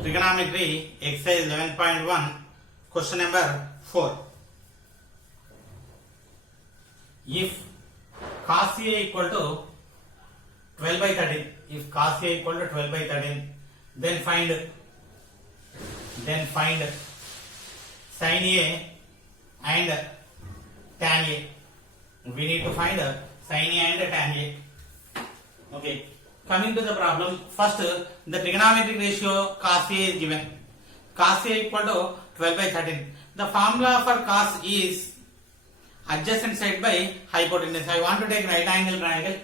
Trigonometry exercise 11.1 question number 4. If cos A equal to 12 by 13, if cos A equal to 12 by 13, then find sin A and tan A. We need to find sin A and tan A. Okay. Coming to the problem, first the trigonometric ratio cos A is given. Cos A equal to 12 by 13. The formula for cos is adjacent side by hypotenuse. I want to take right angle triangle.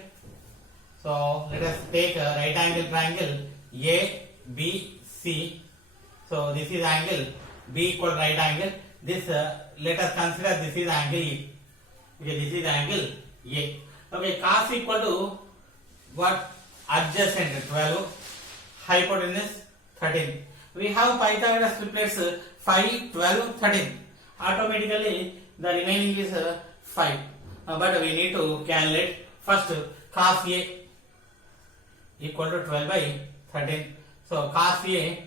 So let us take a right angle triangle ABC. So this is angle B equal to right angle. This let us consider this is angle E. Okay, this is angle A. Okay, cos equal to what? Adjacent 12, hypotenuse 13. We have Pythagoras triplets 5, 12, 13. Automatically the remaining is 5. But we need to calculate first cos A equal to 12 by 13. So cos A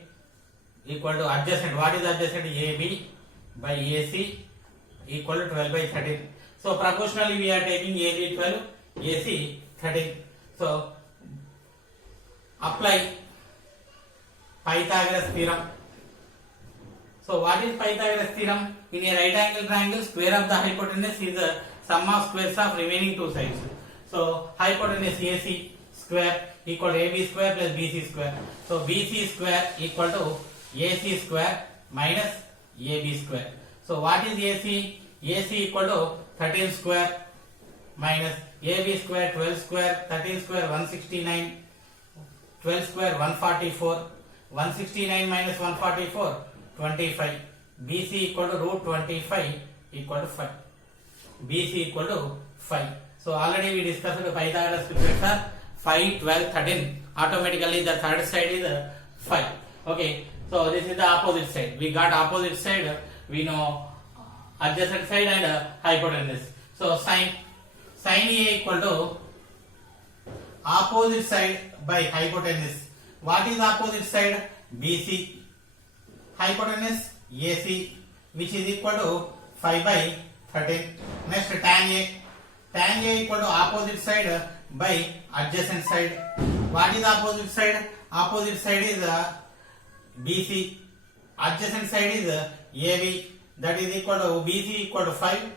equal to adjacent. What is adjacent? AB by AC equal to 12 by 13. So proportionally we are taking AB 12, AC 13. So apply Pythagoras theorem. So what is Pythagoras theorem? In a right angle triangle, square of the hypotenuse is the sum of squares of remaining two sides. So hypotenuse AC square equal to AB square plus BC square. So BC square equal to AC square minus AB square. So what is AC? AC equal to 13 square minus AB square 12 square, 13 square 169, 12 square 144, 169 minus 144 25. BC equal to root 25 equal to 5. BC equal to 5. So already we discussed the Pythagoras triplets are 5, 12, 13. Automatically the third side is 5. Okay. So this is the opposite side. We got opposite side. We know adjacent side and hypotenuse. So sin A equal to opposite side by hypotenuse. What is opposite side? BC. Hypotenuse AC, which is equal to 5 by 13. Next tan A. Tan A equal to opposite side by adjacent side. What is opposite side? Opposite side is BC. Adjacent side is AB. That is equal to BC equal to 5.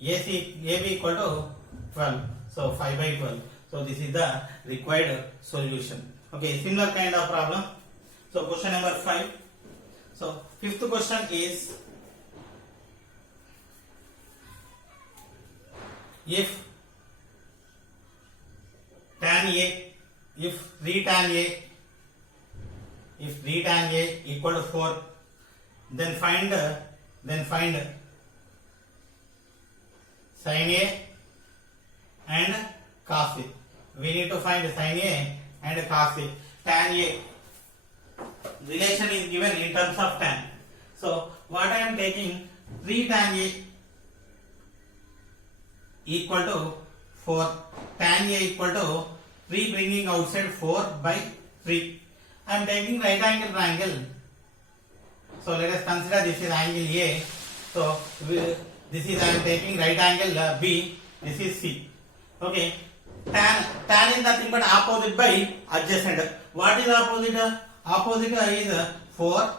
AB equal to 12. So 5 by 12. So this is the required solution. Okay, similar kind of problem. So question number 5. So fifth question is, if tan A, if 3 tan A equal to 4, then find sin A and cos A. We need to find sin A and cos A. Tan A relation is given in terms of tan. So what I am taking, 3 tan A equal to 4. Tan A equal to 3 bringing outside 4 by 3. I am taking right angle triangle. So let us consider this is angle A. So this is I am taking right angle B. This is C. Okay. Tan is nothing but opposite by adjacent. What is opposite? Opposite is 4.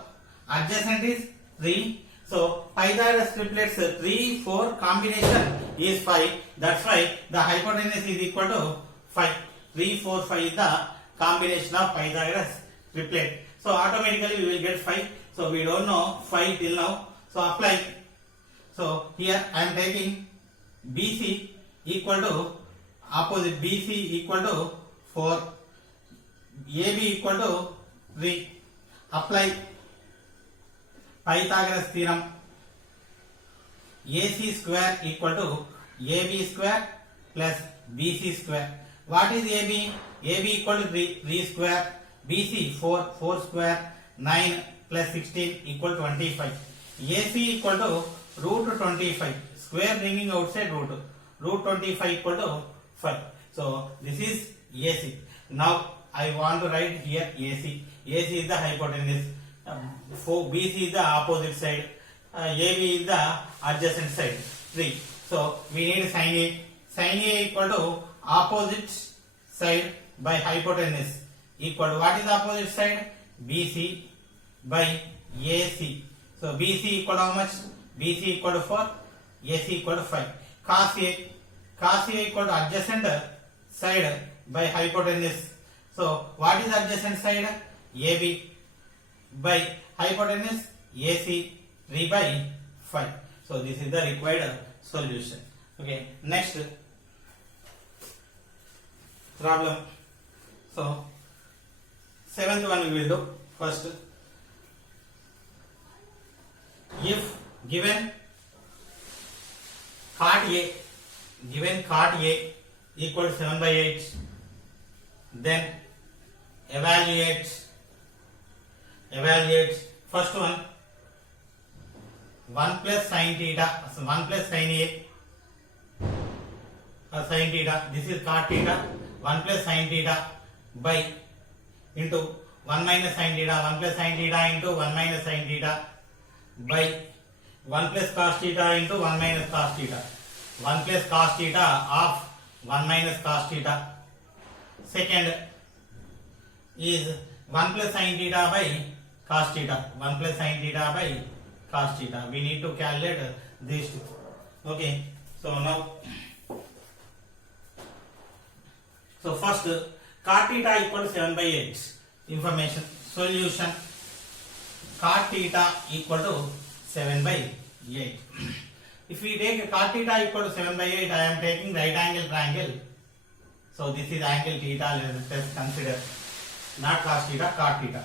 Adjacent is 3. So Pythagoras triplets 3, 4 combination is 5. That's why the hypotenuse is equal to 5. 3, 4, 5 is the combination of Pythagoras triplet. So automatically we will get 5. So we don't know 5 till now. So apply. So here I am taking BC equal to opposite, BC equal to 4, AB equal to 3. Apply Pythagoras theorem. AC square equal to AB square plus BC square. What is AB? AB equal to 3 square. BC 4 square. 9 plus 16 equal 25. AC equal to root 25. Square bringing outside root. Root 25 equal to 5. So this is AC. Now I want to write here AC. AC is the hypotenuse. BC is the opposite side, AB is the adjacent side. 3. So we need sin A. Sin A equal to opposite side by hypotenuse equal to what is the opposite side? BC by AC. So BC equal to how much? BC equal to 4, AC equal to 5. Cos A equal to adjacent side by hypotenuse. So what is adjacent side? AB by hypotenuse AC 3 by 5. So this is the required solution. Okay, next problem. So seventh one we will do first. If given cot A equal to 7 by 8, then evaluate first one 1 plus sin theta, 1 plus sin A sin theta, this is cot theta, 1 plus sin theta by into 1 minus sin theta, 1 plus sin theta into 1 minus sin theta by 1 plus cos theta into 1 minus cos theta, 1 plus cos theta of 1 minus cos theta. Second is 1 plus sin theta by cos theta, 1 plus sin theta by cos theta. We need to calculate these two. Okay, so now, so first cot theta equal to 7 by 8. Information. Solution. Cot theta equal to 7 by 8. If we take cot theta equal to 7 by 8, I am taking right angle triangle. So this is angle theta, let us consider. Not cos theta, cot theta.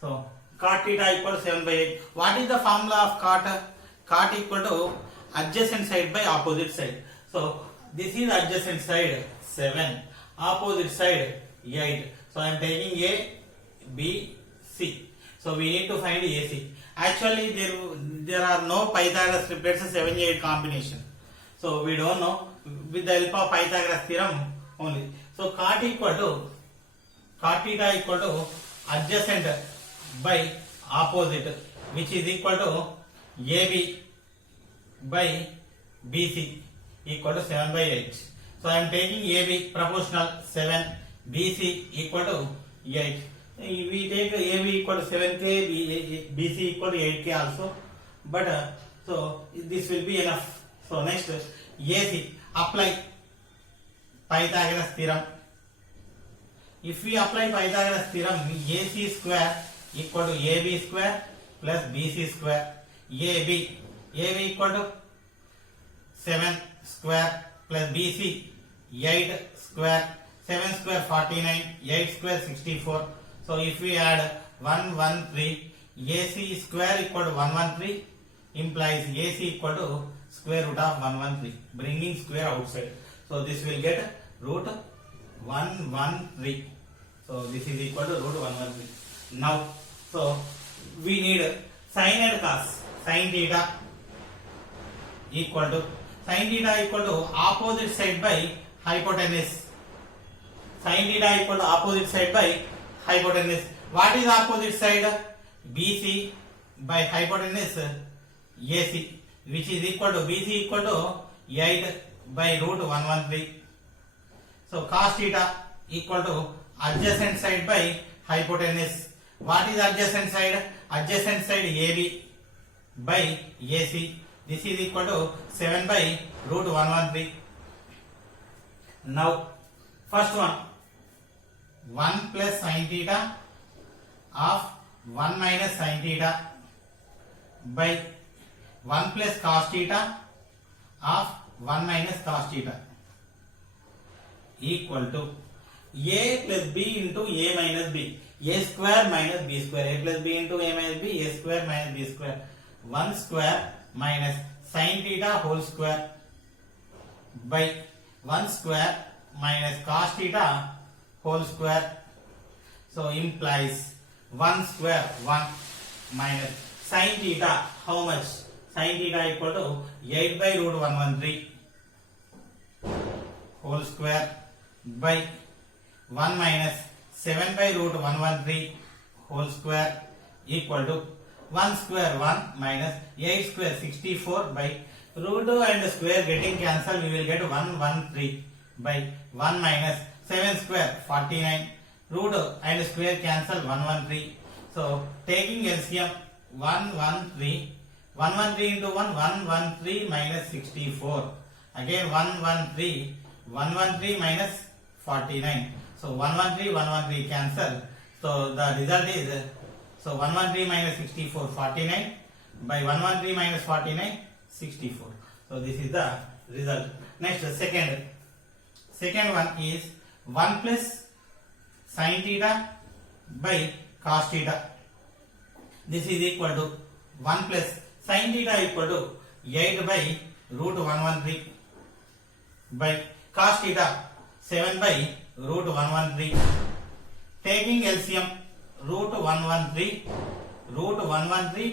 So cot theta equal to 7 by 8. What is the formula of cot? Cot equal to adjacent side by opposite side. So this is adjacent side 7, opposite side 8. So I am taking A, B, C. So we need to find AC. Actually there are no Pythagoras triplets 7, 8 combination. So we don't know, with the help of Pythagoras theorem only. So cot theta equal to adjacent by opposite, which is equal to AB by BC equal to 7 by 8. So I am taking AB proportional 7, BC equal to 8. We take AB equal to 7k, BC equal to 8k also. But so this will be enough. So next AC, apply Pythagoras theorem. If we apply Pythagoras theorem, AC square equal to AB square plus BC square. AB equal to 7 square plus BC 8 square, 7 square 49, 8 square 64. So if we add 113, AC square equal to 113 implies AC equal to square root of 113, bringing square outside. So this will get root 113. So this is equal to root 113. Now, so we need sin and cos. Sin theta equal to opposite side by hypotenuse. Sin theta equal to opposite side by hypotenuse. What is opposite side? BC by hypotenuse AC, which is equal to BC equal to 8 by root 113. So cos theta equal to adjacent side by hypotenuse. What is adjacent side? Adjacent side AB by AC. This is equal to 7 by root 113. Now, first one, 1 plus sin theta of 1 minus sin theta by 1 plus cos theta of 1 minus cos theta equal to A plus B into A minus B. A square minus B square. A plus B into A minus B. A square minus B square. 1 square minus sin theta whole square by 1 square minus cos theta whole square. So implies 1 square 1 minus sin theta. How much? Sin theta equal to 8 by root 113 whole square by 1 minus 7 by root 113 whole square equal to 1 square 1 minus 8 square 64 by root 2 and square getting cancelled, we will get 113 by 1 minus 7 square 49, root and square cancel 113. So taking LCM 113 into 1 113 minus 64, again 113 minus 49. So 113 cancel. So the result is, so 113 minus 64 49 by 113 minus 49 64. So this is the result. Next second one is 1 plus sin theta by cos theta. This is equal to 1 plus sin theta equal to 8 by root 113 by cos theta 7 by root 113. Taking LCM root 113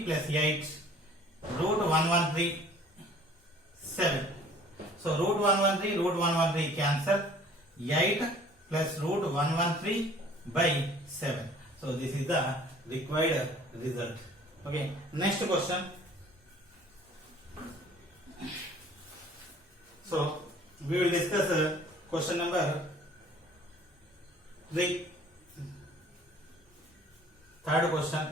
plus 8 root 113 7. So root 113 cancel, 8 plus root 113 by 7. So this is the required result. Okay, next question. So we will discuss question number 3. Third question.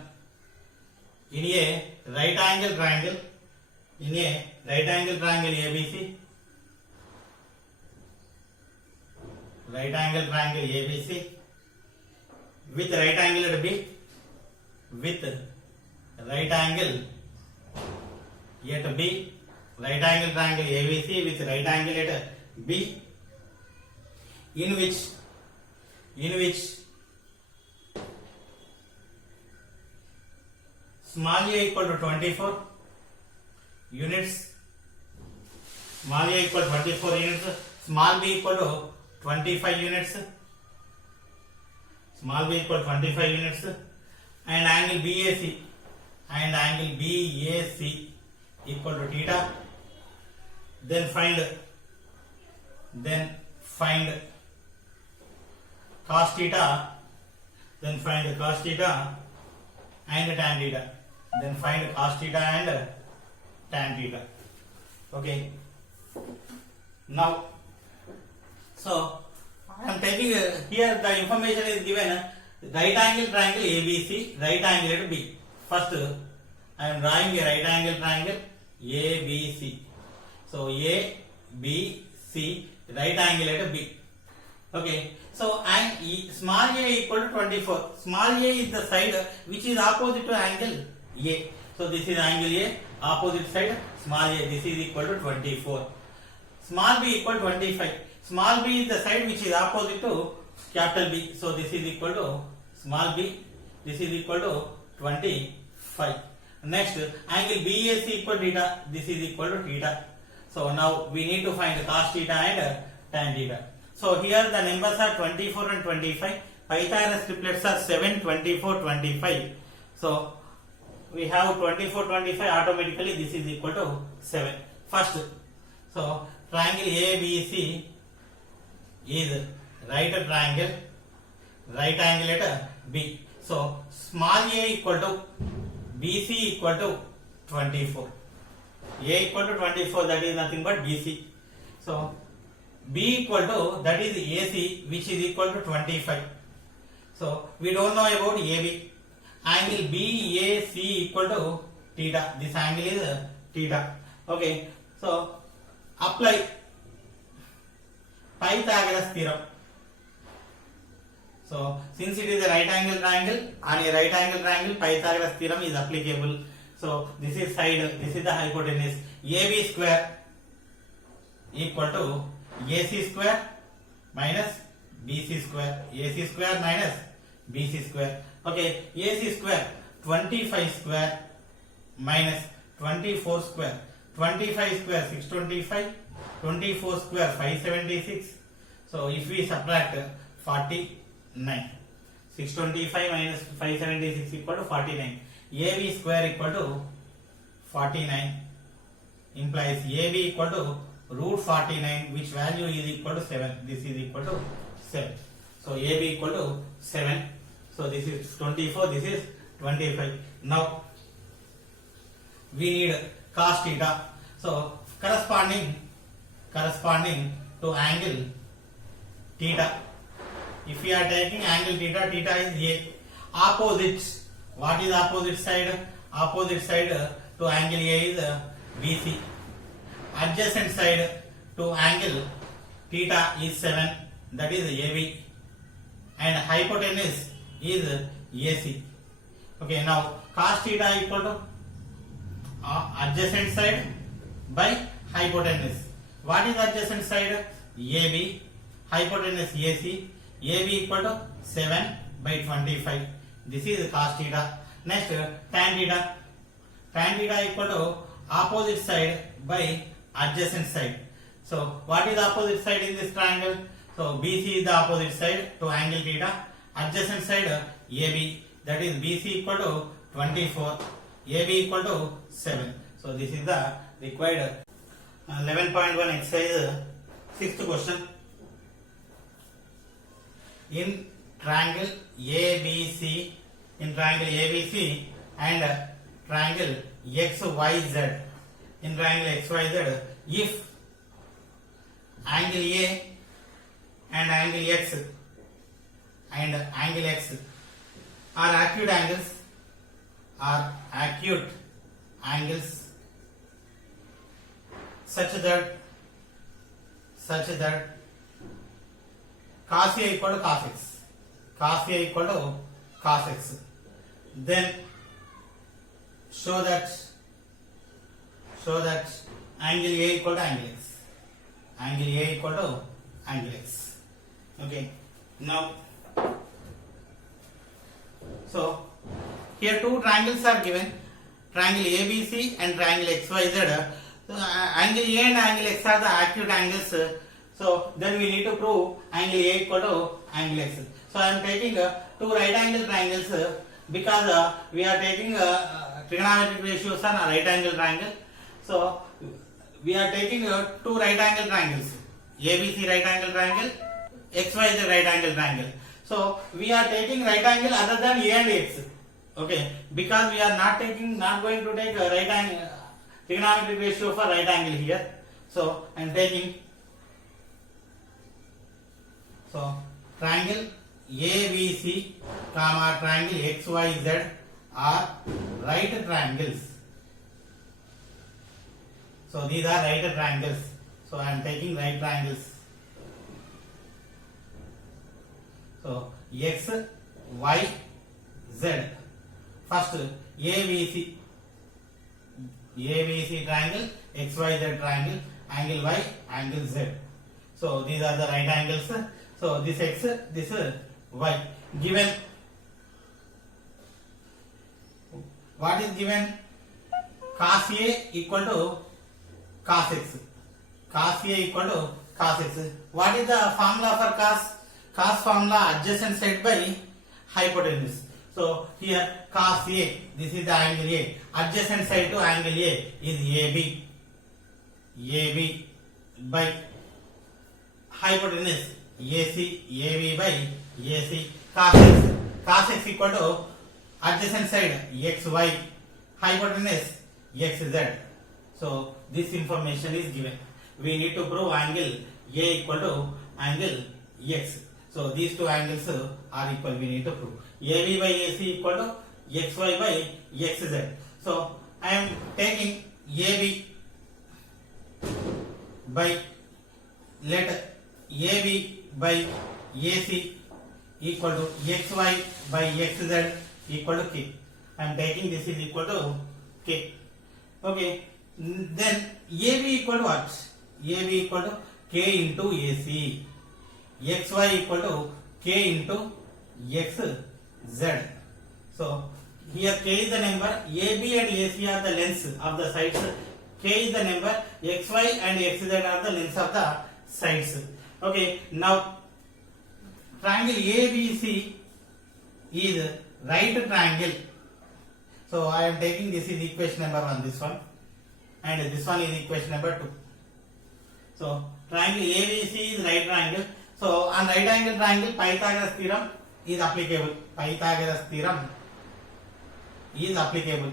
In a right angle triangle ABC, right angle triangle ABC with right angle at B, with right angle at B, right angle triangle ABC with right angle at B, in which small a equal to 24 units, small a equal to 24 units, small b equal to 25 units, small b equal to 25 units, and angle BAC equal to theta. Then find cos theta, and tan theta. Then find cos theta and tan theta. Okay. Now, so I am taking here the information is given right angle triangle ABC, right angle at B. First, I am drawing a right angle triangle ABC. So ABC, right angle at B. Okay. So and small a equal to 24. Small a is the side which is opposite to angle A. So this is angle A, opposite side small a. This is equal to 24. Small b equal to 25. Small b is the side which is opposite to capital B. So this is equal to small b. This is equal to 25. Next, angle BAC equal to theta. This is equal to theta. So now we need to find cos theta and tan theta. So here the numbers are 24 and 25. Pythagoras triplets are 7, 24, 25. So we have 24, 25. Automatically this is equal to 7. First, so triangle ABC is right triangle at B. So small a equal to BC equal to 24. A equal to 24, that is nothing but BC. So B equal to, that is AC, which is equal to 25. So we don't know about AB. Angle BAC equal to theta. This angle is theta. Okay. So apply Pythagoras theorem. So since it is a right angle triangle, on a right angle triangle Pythagoras theorem is applicable. So this is side, this is the hypotenuse. AB square equal to AC square minus BC square. AC square minus BC square. Okay, AC square 25 square minus 24 square. 25 square 625, 24 square 576. So if we subtract 49, 625 minus 576 equal to 49. AB square equal to 49 implies AB equal to root 49, which value is equal to 7. This is equal to 7. So AB equal to 7. So this is 24, this is 25. Now we need cos theta. So corresponding to angle theta. If we are taking angle theta, theta is A. Opposite. What is opposite side? Opposite side to angle A is BC. Adjacent side to angle theta is 7. That is AB. And hypotenuse is AC. Okay, now cos theta equal to adjacent side by hypotenuse. What is adjacent side? AB. Hypotenuse AC. AB equal to 7 by 25. This is cos theta. Next, tan theta. Tan theta equal to opposite side by adjacent side. So what is opposite side in this triangle? So BC is the opposite side to angle theta. Adjacent side AB. That is BC equal to 24. AB equal to 7. So this is the required 11.1 exercise. Sixth question. In triangle ABC, and triangle XYZ, in triangle XYZ, if angle A and angle X are acute angles, such that cos A equal to cos X, then show that angle A equal to angle X. Okay, now so here two triangles are given, triangle ABC and triangle XYZ. So angle A and angle X are the acute angles. So then we need to prove angle A equal to angle X. So I am taking two right angle triangles because we are taking trigonometric ratios on a right angle triangle. So we are taking two right angle triangles, ABC right angle triangle, XYZ right angle triangle. So we are taking right angle other than A and X. Okay, because we are not going to take a right angle trigonometric ratio for right angle here. So I am taking triangle ABC, triangle XYZ are right triangles. So these are right triangles. So I am taking right triangles. So X, Y, Z. First ABC triangle, XYZ triangle, angle Y, angle Z. So these are the right angles. So this X, this Y. Given, what is given? Cos A equal to cos X. Cos A equal to cos X. What is the formula for cos? Cos formula adjacent side by hypotenuse. So here cos A, this is the angle A. Adjacent side to angle A is AB. AB by hypotenuse AC. AB by AC. Cos X. Cos X equal to adjacent side XY. Hypotenuse XZ. So this information is given. We need to prove angle A equal to angle X. So these two angles are equal. We need to prove AB by AC equal to XY by XZ. So I am taking AB by, let AB by AC equal to XY by XZ equal to K. I am taking this is equal to K. Okay. Then AB equal to what? AB equal to K into AC. XY equal to K into XZ. So here K is the number, AB and AC are the lengths of the sides. K is the number, XY and XZ are the lengths of the sides. Okay, now triangle ABC is right triangle. So I am taking this is equation number 1, this one, and this one is equation number 2. So triangle ABC is right triangle. So on right angle triangle, Pythagoras theorem is applicable. Pythagoras theorem is applicable.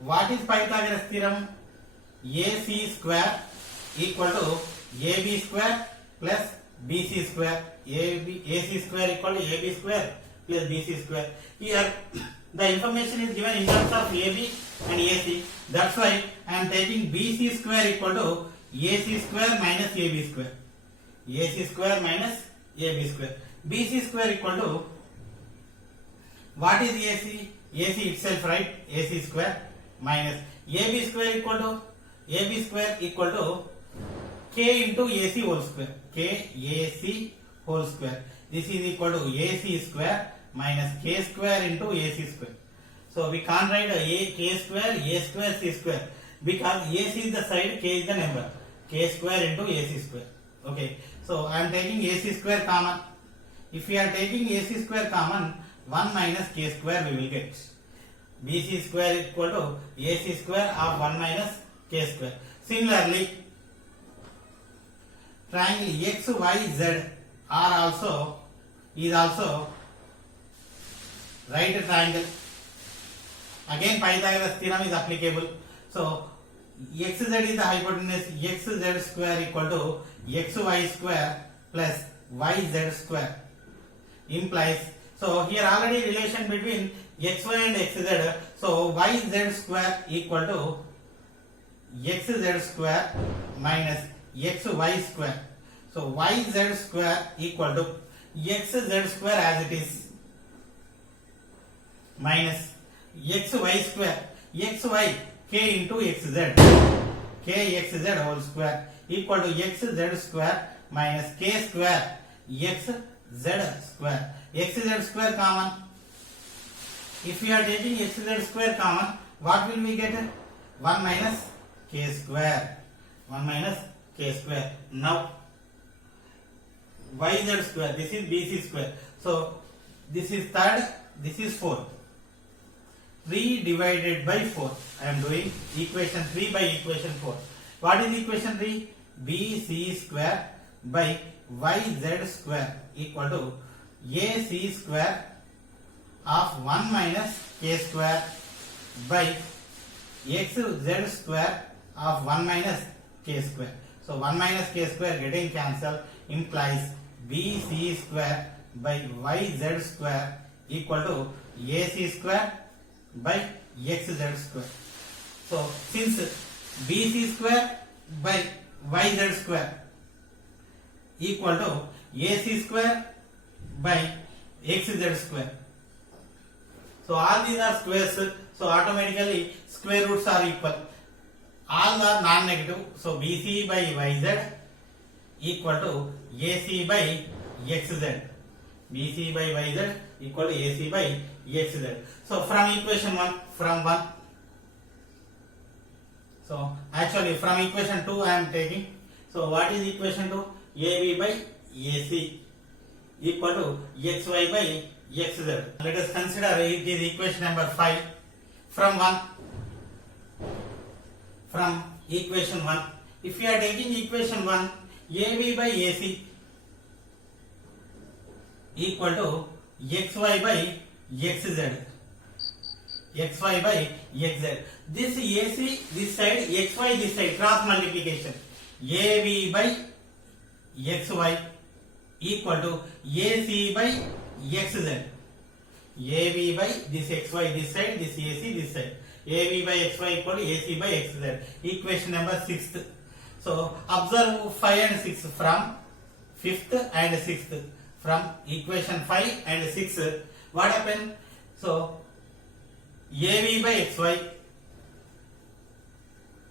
What is Pythagoras theorem? AC square equal to AB square plus BC square. AC square equal to AB square plus BC square. Here the information is given in terms of AB and AC. That's why I am taking BC square equal to AC square minus AB square. AC square minus AB square. BC square equal to, what is AC? AC itself, right? AC square minus AB square equal to, AB square equal to K into AC whole square. K AC whole square. This is equal to AC square minus K square into AC square. So we can't write a K square, A square, C square, because AC is the side, K is the number. K square into AC square. Okay. So I am taking AC square common. If we are taking AC square common, 1 minus K square we will get. BC square equal to AC square of 1 minus K square. Similarly, triangle XYZ is also right triangle. Again Pythagoras theorem is applicable. So XZ is the hypotenuse. XZ square equal to XY square plus YZ square implies, so here already relation between XY and XZ, so YZ square equal to XZ square minus XY square. So YZ square equal to XZ square as it is minus XY square, XY K into XZ, KXZ whole square equal to XZ square minus K square XZ square. XZ square common. If we are taking XZ square common, what will we get? 1 minus K square. 1 minus K square. Now YZ square, this is BC square. So this is third, this is fourth. 3 divided by 4. I am doing equation 3 by equation 4. What is equation 3? BC square by YZ square equal to AC square of 1 minus K square by XZ square of 1 minus K square. So 1 minus K square getting cancelled implies BC square by YZ square equal to AC square by XZ square. So since BC square by YZ square equal to AC square by XZ square. So all these are squares, so automatically square roots are equal. All are non-negative, so BC by YZ equal to AC by XZ. BC by YZ equal to AC by XZ. So from equation 1, from 1. So actually from equation 2 I am taking. So what is equation 2? AB by AC equal to XY by XZ. Let us consider it is equation number 5. From 1. From equation 1. If you are taking equation 1, AB by AC equal to XY by XZ. XY by XZ. This AC this side, XY this side, cross multiplication. AB by XY equal to AC by XZ. AB by this XY this side, this AC this side. AB by XY equal to AC by XZ. Equation number 6. So observe 5 and 6 from 5th and 6th. From equation 5 and 6, what happened? So AB by XY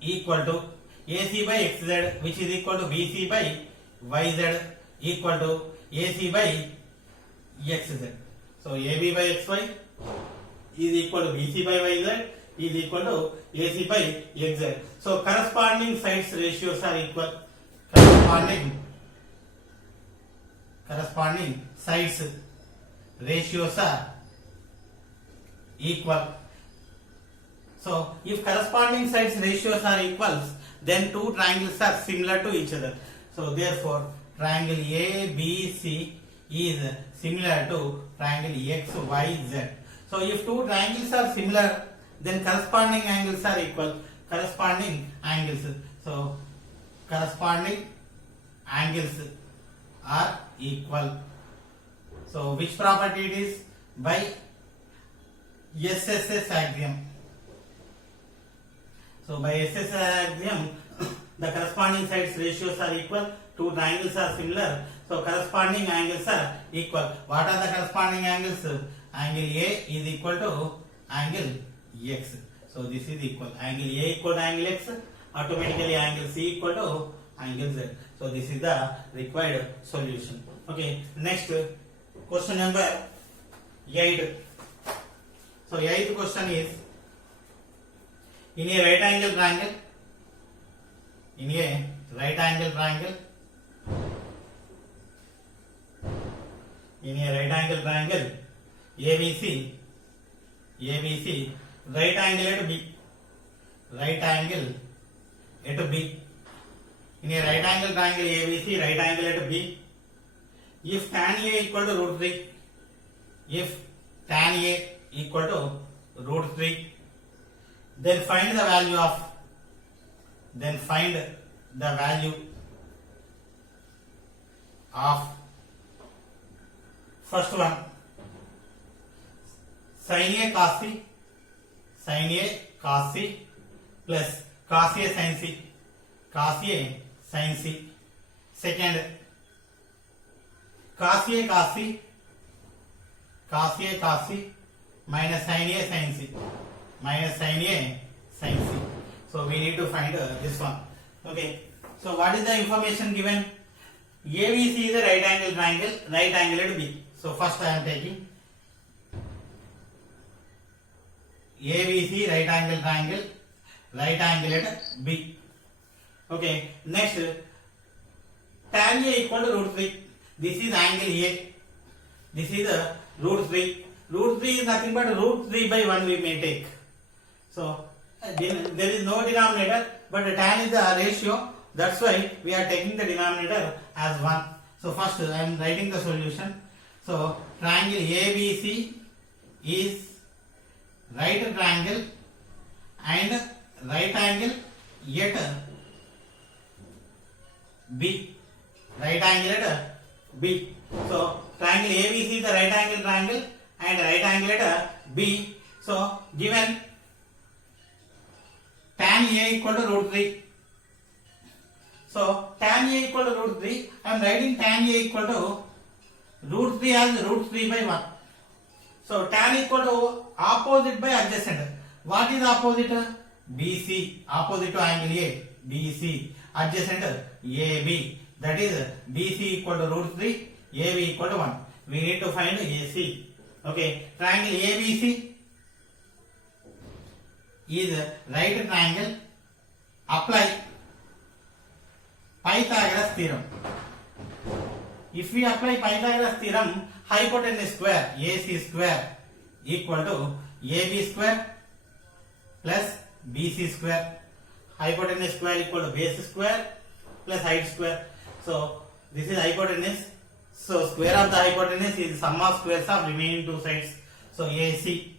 equal to AC by XZ, which is equal to BC by YZ equal to AC by XZ. So AB by XY is equal to BC by YZ is equal to AC by XZ. So corresponding sides ratios are equal. Corresponding sides ratios are equal. So if corresponding sides ratios are equals, then two triangles are similar to each other. So therefore triangle ABC is similar to triangle XYZ. So if two triangles are similar, then corresponding angles are equal. Corresponding angles. So corresponding angles are equal. So which property it is? By SSS axiom. So by SSS axiom, the corresponding sides ratios are equal. Two triangles are similar. So corresponding angles are equal. What are the corresponding angles? Angle A is equal to angle X. So this is equal. Angle A equal to angle X. Automatically angle C equal to angle Z. So this is the required solution. Okay. Next question number 8. So 8th question is, in a right angle triangle, ABC, right angle at B. In a right angle triangle ABC, right angle at B, if tan A equal to root 3, then find the value of first one, sin A cos C plus cos A sin C. Second, cos A cos C minus sin A sin C. So we need to find this one. Okay. So what is the information given? ABC is a right angle triangle, right angle at B. So first I am taking ABC right angle triangle, right angle at B. Okay. Next, tan A equal to root 3. This is angle A. This is root 3. Root 3 is nothing but root 3 by 1 we may take. So there is no denominator, but tan is the ratio. That's why we are taking the denominator as 1. So first I am writing the solution. So triangle ABC is right triangle and right angle at B. Right angle at B. So triangle ABC is the right angle triangle and right angle at B. So given tan A equal to root 3. So tan A equal to root 3. I am writing tan A equal to root 3 as root 3 by 1. So tan equal to opposite by adjacent. What is opposite? BC. Opposite to angle A. BC. Adjacent AB. That is BC equal to root 3. AB equal to 1. We need to find AC. Okay. Triangle ABC is right triangle. Apply Pythagoras theorem. If we apply Pythagoras theorem, hypotenuse square AC square equal to AB square plus BC square. Hypotenuse square equal to base square plus height square. So this is hypotenuse. So square of the hypotenuse is sum of squares of remaining two sides. So AC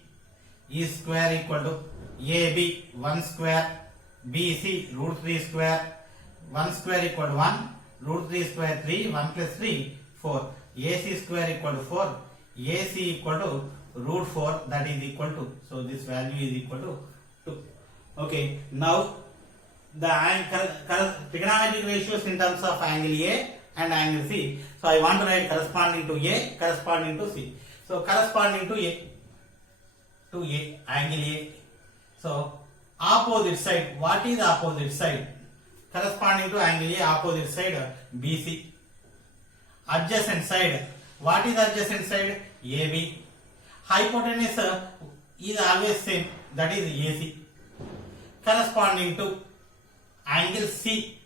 is square equal to AB 1 square, BC root 3 square, 1 square equal to 1, root 3 square 3, 1 plus 3 4. AC square equal to 4, AC equal to root 4, that is equal to, so this value is equal to 2. Okay, now the trigonometric ratios in terms of angle A and angle C. So I want to write corresponding to A, corresponding to C. So corresponding to A, angle A. So opposite side, what is opposite side? Corresponding to angle A, opposite side BC. Adjacent side, what is adjacent side? AB. Hypotenuse is always same, that is AC. Corresponding to angle C.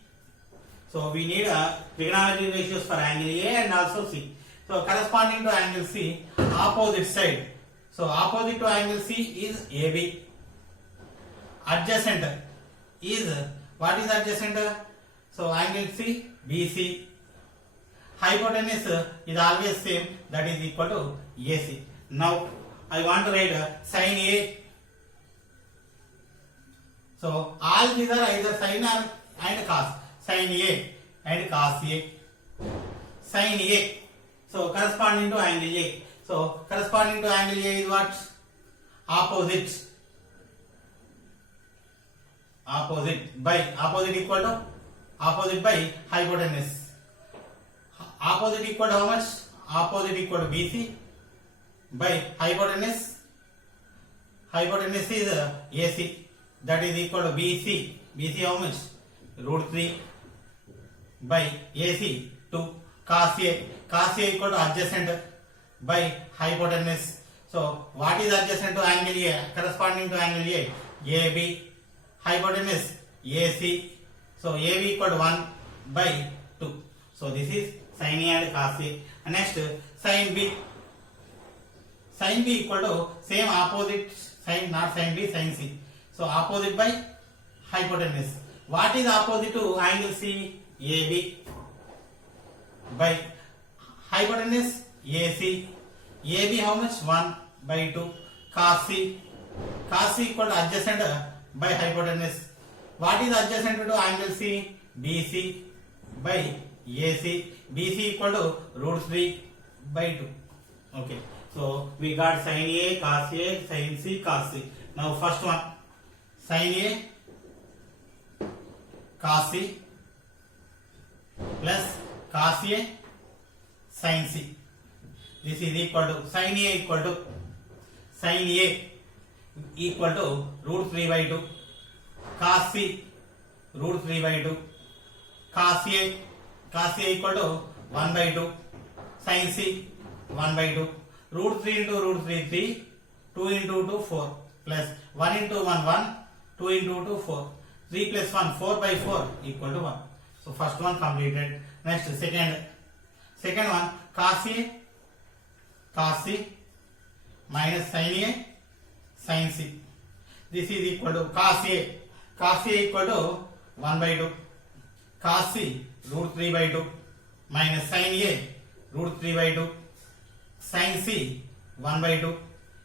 So we need trigonometric ratios for angle A and also C. So corresponding to angle C, opposite side. So opposite to angle C is AB. Adjacent is, what is adjacent? So angle C, BC. hypotenuse is always same, that is equal to AC. Now I want to write sin A. So all these are either sin or and cos. Sin A and cos A. Sin A. So corresponding to angle A. So corresponding to angle A is what? Opposite. Opposite by opposite equal to opposite by hypotenuse. Opposite equal to how much? Opposite equal to BC by hypotenuse. Hypotenuse is AC, that is equal to BC. BC how much? Root 3 by AC 2. Cos A. Cos A equal to adjacent by hypotenuse. So what is adjacent to angle A? Corresponding to angle A? AB. Hypotenuse AC. So AB equal to 1 by 2. So this is sin A and cos A. And next sin B. Sin B equal to same opposite sin, not sin B, sin C. So opposite by hypotenuse. What is opposite to angle C? AB by hypotenuse AC. AB how much? 1 by 2. Cos C. Cos C equal to adjacent by hypotenuse. What is adjacent to angle C? BC by AC. BC equal to root 3 by 2. Okay. So we got sin A, cos A, sin C, cos C. Now first one, sin A, cos C plus cos A, sin C. This is equal to sin A equal to root 3 by 2. Cos C root 3 by 2. Cos A equal to 1 by 2. Sin C 1 by 2. Root 3 into root 3 3. 2 into 2 4 plus 1 into 1 1. 2 into 2 4. 3 plus 1 4 by 4 equal to 1. So first one completed. Next second one, cos C minus sin A, sin C. This is equal to cos A. Cos A equal to 1 by 2. Cos C root 3 by 2 minus sin A root 3 by 2. Sin C 1 by 2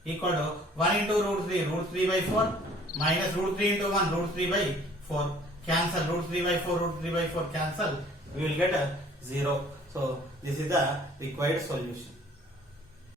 equal to 1 into root 3 by 4 minus root 3 into 1 root 3 by 4. Cancel root 3 by 4, root 3 by 4 cancel. We will get a 0. So this is the required solution.